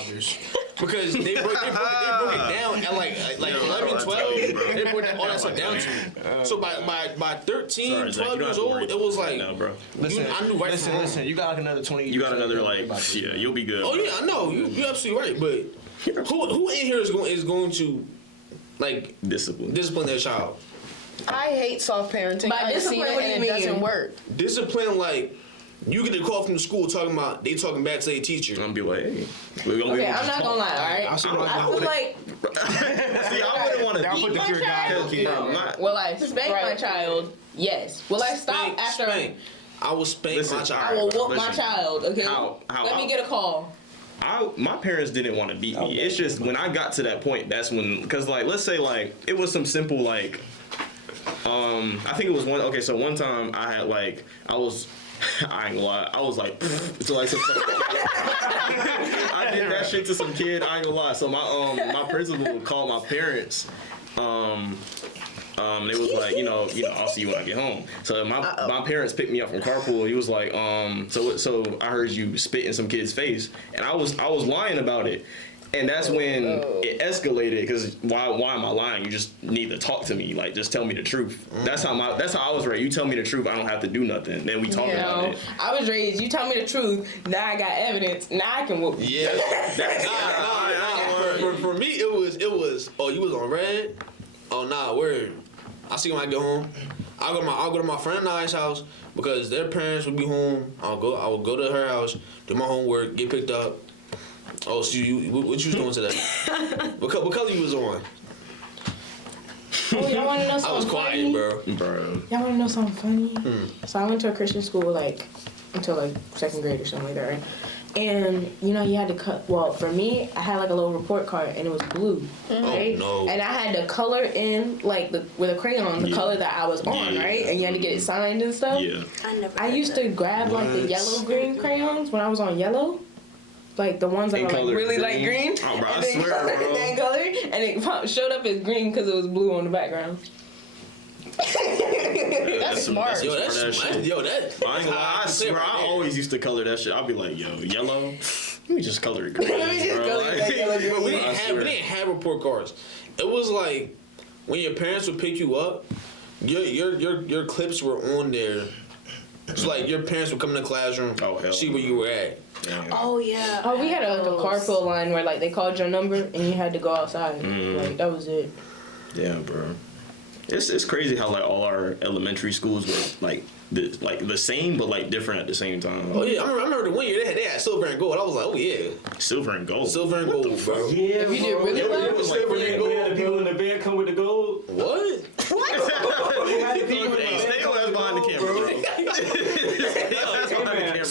Because they broke it down at like 11, 12. They broke all that stuff down to me. So by 13, Sorry, Zach, 12 you don't years have to worry old, it was about like, that now, bro. Listen, I knew right from wrong. listen. You got like another 20 years. You got another About like, this. yeah, you'll be good. Oh yeah, I know. You're absolutely right. But who in here is going to like Discipline their child? I hate soft parenting. By I've seen discipline, it what do and you it doesn't mean? work. Discipline, like you get a call from the school talking back to their teacher. I'm gonna be like, hey, we're gonna Okay, I'm not gonna lie, alright? I'll see I my feel like, See, I wouldn't want to I'll put the pure guy on kid. will I spank my Right. child? Yes. Will I stop Spank, after? spank. I will spank Listen, my I child. will whoop my Listen. child, okay? How- Let me get a call. My parents didn't want to beat me. It's just when I got to that point, that's when, because like, let's say like, it was some simple like, I think it was one time I had like, I ain't gonna lie, I was like, to like some, I did that shit to some kid, I ain't gonna lie. So my principal would call my parents, they was like, you know, I'll see you when I get home. So my parents picked me up from carpool. He was like, so I heard you spit in some kid's face, and I was lying about it. And that's when it escalated, because why am I lying? You just need to talk to me, like just tell me the truth. That's how I was raised. You tell me the truth, I don't have to do nothing. Then we talk about it. I was raised, you tell me the truth, now I got evidence, now I can whoop you. Yeah. For me, it was. Oh, you was on red. Oh nah, word. I see when I get home. I'll go to my friend Nye's house because their parents would be home. I would go to her house, do my homework, get picked up. Oh, so what you was doing today? What color you was on? Oh, y'all want to know something I was quiet, funny? bro. Y'all want to know something funny? So I went to a Christian school like until like second grade or something like that, right? And you had to cut. Well, for me, I had like a little report card and it was blue, right? Oh no! And I had to color in like with a crayon the color that I was on, right? And you had to get it signed and stuff. Yeah. I used to grab like the yellow green crayons when I was on yellow. Like the ones that In are like color really green? light green. Oh, bro, I and then swear, bro. then colored, and it showed up as green because it was blue on the background. That's smart. Yo, That's that's shit. yo, that. I ain't gonna lie, I swear, I always used to color that shit. I'd be like, yo, yellow? Let me just color it green. Let me just bro. color it like yellow, green. But we I didn't have report cards. It was like when your parents would pick you up, your clips were on there. It's like your parents would come in the classroom, see where you were at. Oh yeah. Oh, we had like a carpool line where like they called your number and you had to go outside. Like that was it. Yeah, bro. It's crazy how like all our elementary schools were like the same but like different at the same time. Oh yeah, I remember the 1 year they had silver and gold. I was like, oh yeah, Silver and gold. silver and gold, bro. Yeah, If you did really bro. well, It was silver and gold. We had the people in the van come with the gold. What? We had the people in the Hey, van stay your ass come behind the with camera, gold, bro. Stay your ass behind the camera.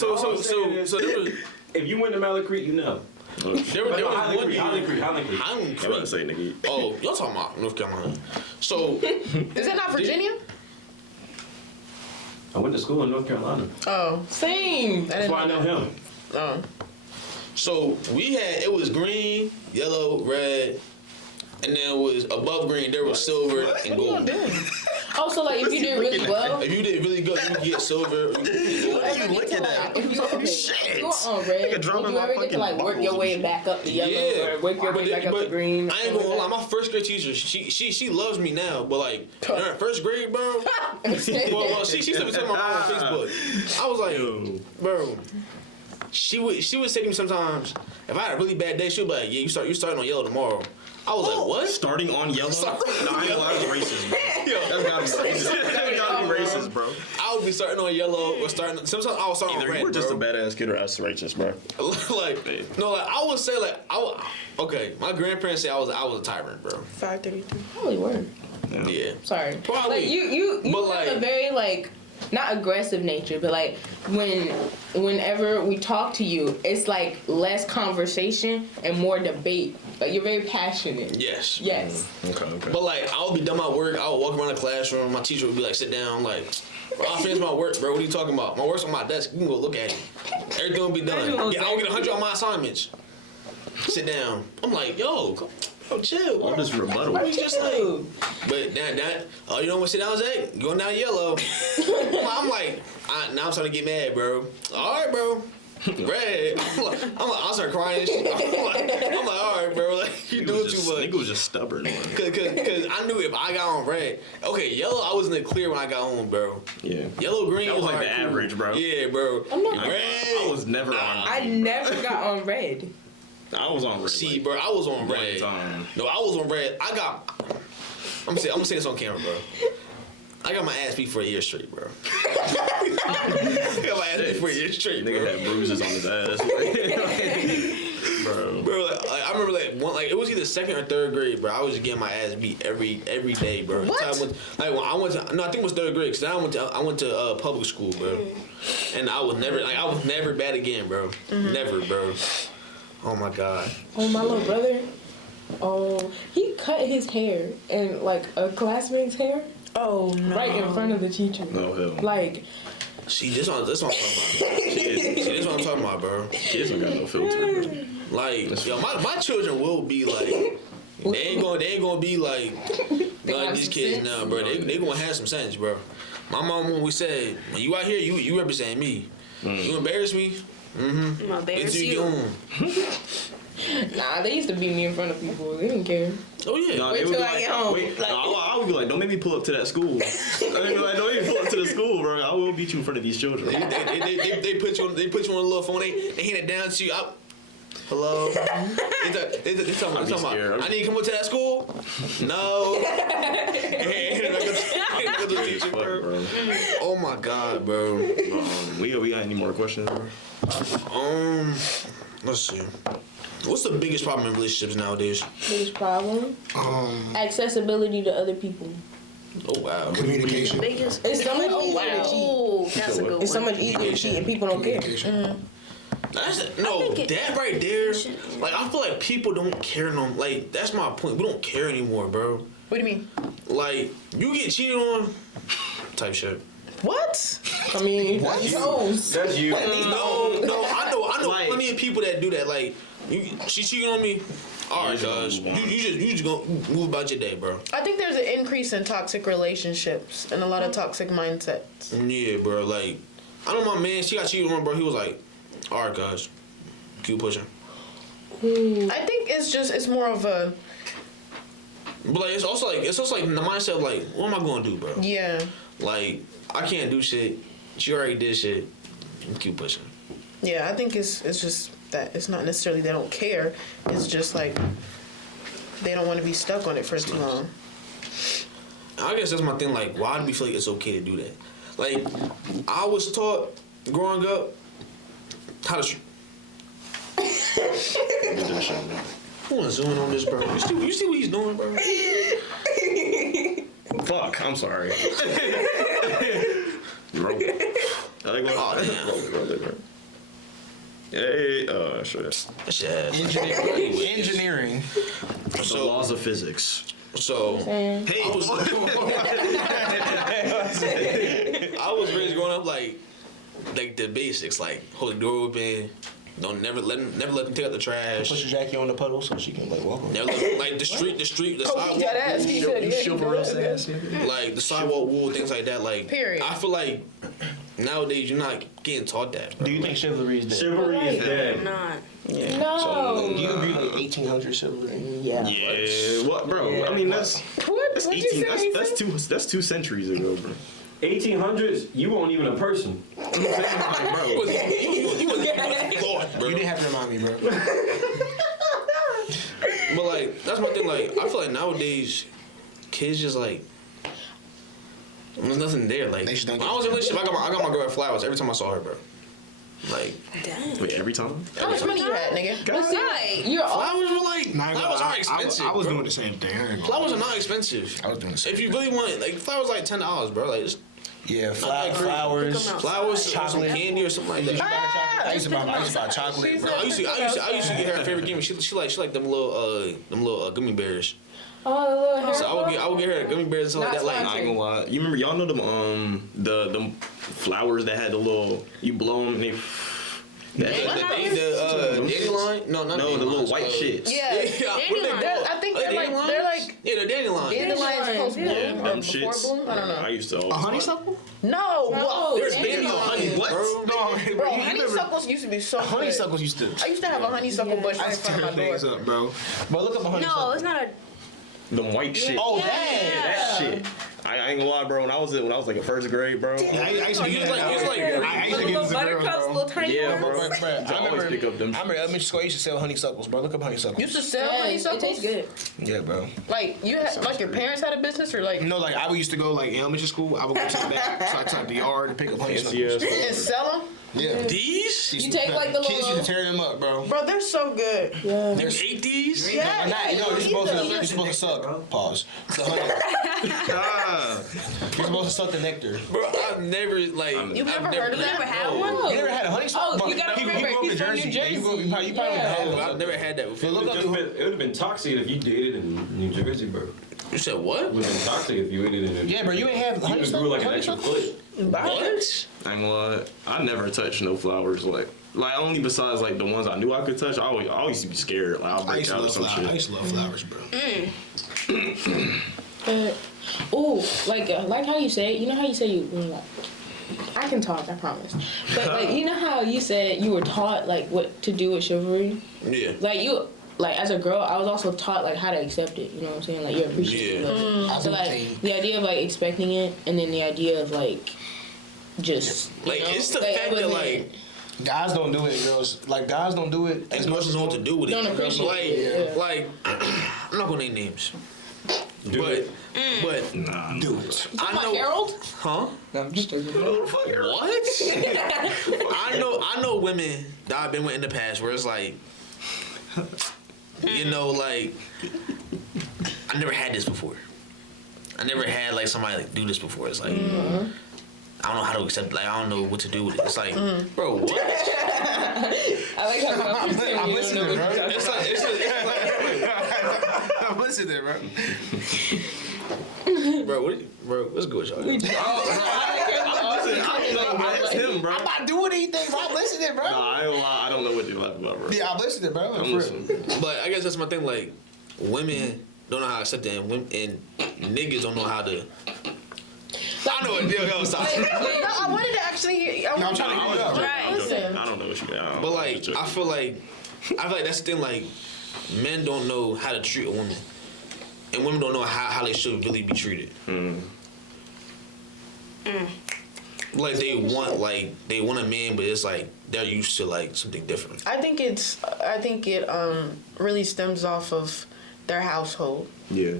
So there was If you went to Mallet Creek, you know. there was Highland one Creek, Highland Creek, Highland Creek. Highland I'm about to Creek. say, nigga. Oh, y'all talking about North Carolina? So Is that not Virginia? I went to school in North Carolina. Oh, Same. That's why I know him. oh. So it was green, yellow, red, and then it was above green. There was silver and gold. Oh, so like if you did really well, If you did really good, you could get silver. What are you looking at? if you Shit. go on red, Nigga dropping would you my ever get to fucking like work your balls way and back up to yellow Yeah, or work your way back up to green? I ain't gonna lie, my first grade teacher, she loves me now, but like in her first grade, bro. well, she used to tell my mom on Facebook. I was like, bro. She would say to me sometimes, if I had a really bad day, she'd be like, yeah, you starting on yellow tomorrow. I was like, what? Starting on yellow? No, I ain't gonna lie, that's racist, bro. That's gotta be racist. That's gotta be racist, bro. I would be starting on yellow or starting. Sometimes I was starting Either on red. you were just bro. a badass kid or that's racist, bro. I would say okay. My grandparents say I was a tyrant, bro. 5:33. Holy word. Yeah. Sorry. Probably. Like you But, have like- a very like not aggressive nature, but like whenever we talk to you, it's like less conversation and more debate. Like you're very passionate. Yes. Yes. Okay. But like I would be done my work. I would walk around the classroom. My teacher would be like, sit down. Like, bro, I finished my work, bro. What are you talking about? My work's on my desk. You can go look at it. Everything will be done. Yeah, I'll get 100 on my assignments. Sit down. I'm like, yo, chill. All this rebuttal. He's just like, but that, oh, you know what sit down, Zach? Going down yellow. I'm like, now I'm starting to get mad, bro. All right, bro. Red. I start crying and shit. I'm like, all right, bro. Like, you doing too much. Nigga was just stubborn, man. Cause I knew if I got on red, okay, yellow, I was in the clear when I got on, bro. Yeah. Yellow, green That was like alright, the cool. average, bro. Yeah, bro. I'm not. Red. I was never on. I never got on red. I was on red. See, bro, I was on red. time. No, I was on red. I'm gonna say this on camera, bro. I got my ass beat for a year straight, bro. I got my ass beat for a year straight, bro. Nigga had bruises on his ass. Bro. Bro, like, I remember it was either second or third grade, bro. I was just getting my ass beat every day, bro. What? I think it was third grade, cause I went to public school, bro. And I was never bad again, bro. Never, bro. Oh my god. Oh, my little brother. Oh, he cut his hair and like a classmate's hair Oh no. right in front of the teacher. No hell. Like, See, this what I'm talking about. See, this what I'm talking about, bro. Kids don't got no filter, bro. Like, yo, my children will be like, they ain't gonna be like have these some kids sense? now, bro. They gonna have some sense, bro. My mom, when we said, when you out here, you represent me. You embarrass me. I'm gonna embarrass you. nah, they used to beat me in front of people. They didn't care. Oh yeah. Nah, Wait they would till be I like, get home. Wait, Like- I would be like, don't make me pull up to that school. I'd be like, don't make me pull up to the school, bro. I will beat you in front of these children. They put you on a little phone. They hand it down to you. Hello. They talking about. scared. I need to come up to that school. No. Bro. Oh my god, bro. We got any more questions, bro? Let's see. What's the biggest problem in relationships nowadays? Biggest problem? Accessibility to other people. Oh wow. Communication. Biggest. It's so much easier to cheat. Oh, that's a good one. It's so much easier to cheat and people don't care. Communication. That right there. Like I feel like people don't care no. Like that's my point. We don't care anymore, bro. What do you mean? Like you get cheated on, type shit. What? I mean, What? knows. That's you. No, I know Like- plenty of people that do that. Like, she cheating on me. All right, guys, Yeah. you just gonna move about your day, bro. I think there's an increase in toxic relationships and a lot of toxic mindsets. Yeah, bro. Like, I know my man. She got cheated on, bro. He was like, all right, guys, keep pushing. I think it's more of a But like, it's also like the mindset of like, what am I gonna do, bro? yeah. Like, I can't do shit. She already did shit. Keep pushing. Yeah, I think it's just that it's not necessarily they don't care. It's just like they don't want to be stuck on it for too long. I guess that's my thing. Like, why do we feel like it's okay to do that? Like, I was taught growing up how to. Who wanna zoom in on this, bro? You see what he's doing, bro? Fuck, I'm sorry. Bro. Oh, damn. Hey, sure. That shit ass. Engineering. The laws of physics. So, hey, I was raised growing like the basics, like hold the door open. Don't never let them take out the trash. Put your Jackie on the puddle so she can like walk over. Never let, like the sidewalk. Like the sidewalk rule, things like that. Like, Period. I feel like nowadays you're not getting taught that. Bro. Do you think chivalry is dead? Chivalry is dead. Not. Yeah. No. Do you agree like 1800 chivalry? Yeah. Yeah, what, bro? Yeah. I mean, that's What'd you 18. say? That's 2 centuries ago, bro. 1800s, you weren't even a person. You was Lord, bro. You didn't have to remind me, bro. But like that's my thing. Like I feel like nowadays, kids just like there's nothing there. Like They just don't when I was in a relationship, I got my girl flowers every time I saw her, bro. Like Dang. Wait, every time? How much money you had, nigga? Right. You're all. flowers were like flowers aren't expensive. I was bro. doing the same thing. I ain't gonna Flowers lie. are not expensive. I was doing the same. If you really want, like flowers, like $10, bro. Like just Yeah, that great. flowers. Come out. flowers, or some Chocolate. candy or something like that. I used to buy chocolate. Bro, I used to get her a favorite game. She like them little gummy bears. Oh, the little hair. So I would get her gummy bears and stuff like that. Like I ain't gonna lie. You remember, y'all know them them flowers that had the little, you blow them and they. the dandelion? No, not No, the little dandelions, white shits. Yeah. What they Dandelion. called? I think they're Dandelions? like Yeah, the dandelion. dandelions post bloom Yeah, or Them before shits. bloom. I don't I know. used to A always honeysuckle? No, No, There's dandelion. dandelion honey. What? No, bro, honeysuckles used to be so good. honeysuckles used to. I used to have a honeysuckle bush I right in used to front tear of my door. things up, bro. But look up a honeysuckle. No, it's not a. Them white shit. Oh, Yeah. That shit. I ain't gonna lie, bro. When I was like in first grade, bro. I used to He get was like- he was like- I used to get Little this buttercups, little tiny Yeah, ones. bro. I always pick up them. I remember elementary school. I used to sell honeysuckles, bro. Look up honeysuckles. You used to sell Yeah, it honeysuckles? tastes good. Yeah, bro. Like you had, like your parents had a business or like No, like I used to go like in elementary school. I would go to the back, to the yard to pick up Fancy honeysuckles. ass. and sell them? Yeah. These? You take like the Kids little. used to tear them up, bro. Bro, they're so good. Yeah. You ate these? Yeah, You're supposed to suck. Pause. The honey. Ah. You're supposed to suck the nectar. Bro, I've never like. You've never heard of that? Never had No. one? You never had a honeysuckle? Oh, you gotta remember, he's from New You Jersey. probably No, I've never had that before. Look up It would have been toxic if you did it in New Jersey, bro. You said It what? would have been toxic if you ate it in New Jersey. Yeah, bro, you ain't have You would have grew like an extra foot. What? I ain't gonna lie. I never touched no flowers like only besides like the ones I knew I could touch. I always used to be scared. Like I'll I break used to out or love some flowers. I shit. used to love flowers, bro. Like how you say it. You know how you say you. Like, I can talk, I promise. But like, you know how you said you were taught like what to do with chivalry. Yeah. Like as a girl, I was also taught like how to accept it. You know what I'm saying? Like you appreciate Yeah. it. I So do like think- the idea of like expecting it, and then the idea of like just Like you know, it's the like, fact it that wasn't- like Guys don't do it, girls. Like guys don't do it as much as know what to do with it. Don't appreciate like, it, yeah. like I'm not gonna name names, Do but it. but Nah, do it. I My know. Harold? Huh? I'm just What? I know women that I've been with in the past where it's like, you know, like I never had this before. I never had like somebody like do this before. It's like I don't know how to accept. Like I don't know what to do with it. It's like, bro, what? I like how I'm listening, bro. It's like I'm listening, bro. bro, what's good with y'all? That's him, bro. I'm not doing anything, bro. I'm listening, bro. Nah, I ain't gonna lie. I don't know what you're laughing about, bro. Yeah, I'm listening, bro. I'm listening. But I guess that's my thing. Like, women don't know how to accept it, and niggas don't know how to. I know what deal goes. No, I wanted to actually hear. No, I'm trying to get it up. Right. Listen. I don't know what you got. But like, I feel like that's the thing. Like, men don't know how to treat a woman, and women don't know how they should really be treated. Like they want a man, but it's like they're used to like something different. I think it really stems off of their household, Yeah.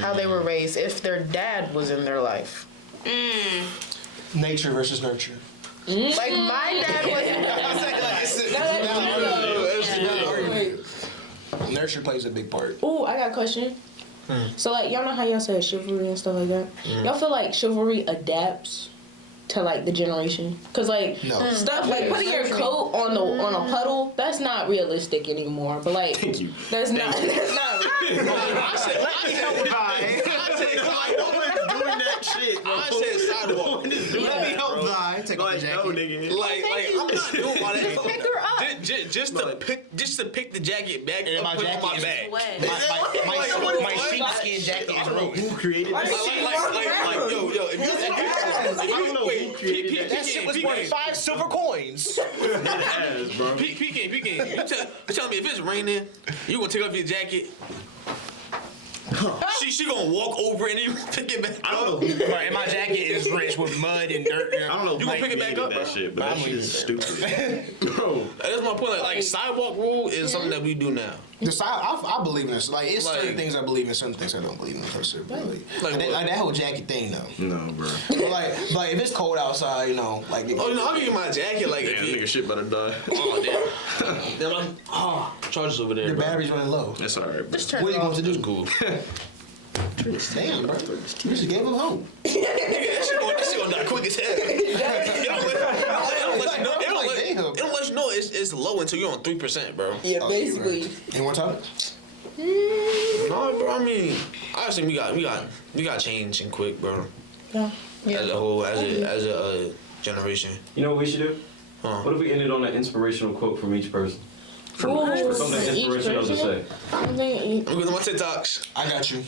how they were raised, if their dad was in their life. Nature versus nurture. Like my dad was. Nurture plays a big part. Ooh, I got a question. So like y'all know how y'all said chivalry and stuff like that. Y'all feel like chivalry adapts to like the generation? Cause like No. stuff like putting your coat on a puddle, that's not realistic anymore. But like Thank you. that's not. I said Like, no one's doing that shit, bro. sidewalk. Let me help thy. take off the No, jacket. nigga. Like I'm not doing all that. Pick her up. Just to pick the jacket back And up, my put it on my jacket is back. Wet. My sheepskin jacket is ruined. Who created Like, that? yo, if I don't know who created P- that. That shit was worth 5 silver coins. Ass, bro. Pecan. You tell me if it's raining, you gonna take off your jacket. She gonna walk over and you pick it back I don't up. know who. Right, and my jacket is rich with mud and dirt. I don't know. You gonna pick it back up, that bro? shit, but that shit is stupid. Bro, That's my point. Like sidewalk rule is something that we do now. The side, I believe in this. Like, it's Like- certain things I believe in, certain things I don't believe in. Like what? that whole jacket thing, though. no, bro. But like if it's cold outside, you know, like. Oh, you know, I'll give you my jacket. Like Damn, if you, nigga, shit better die. oh damn, charges over there. The Bro. battery's running low. That's alright, bro. Just turn What are it you off. going to do? Cool. Damn, bro. You just gave him hope. That shit gonna die quick as hell. It don't let you know. It don't let you know it's low until you're on 3%, bro. Yeah, Oh, basically. Any more topic? No, bro. I mean, I just think we got changing quick, bro. Yeah. As a whole, as a generation. You know what we should do? Huh. What if we ended on an inspirational quote from each person? Ooh, Something each inspirational to person? say. I don't think I'm going to my TikToks. I got you.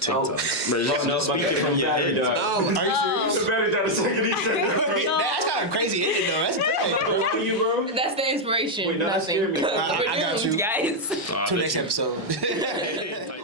TikTok. Bro, Oh, no, speak my it from your battery head. died. Are you serious? The battery died a second he said that. That's kind of crazy, isn't it, though? That's great. What are you, bro? that's the inspiration. Wait, no, that Nothing. scared me. I got you. Guys. Nah, Till I next bet episode. you-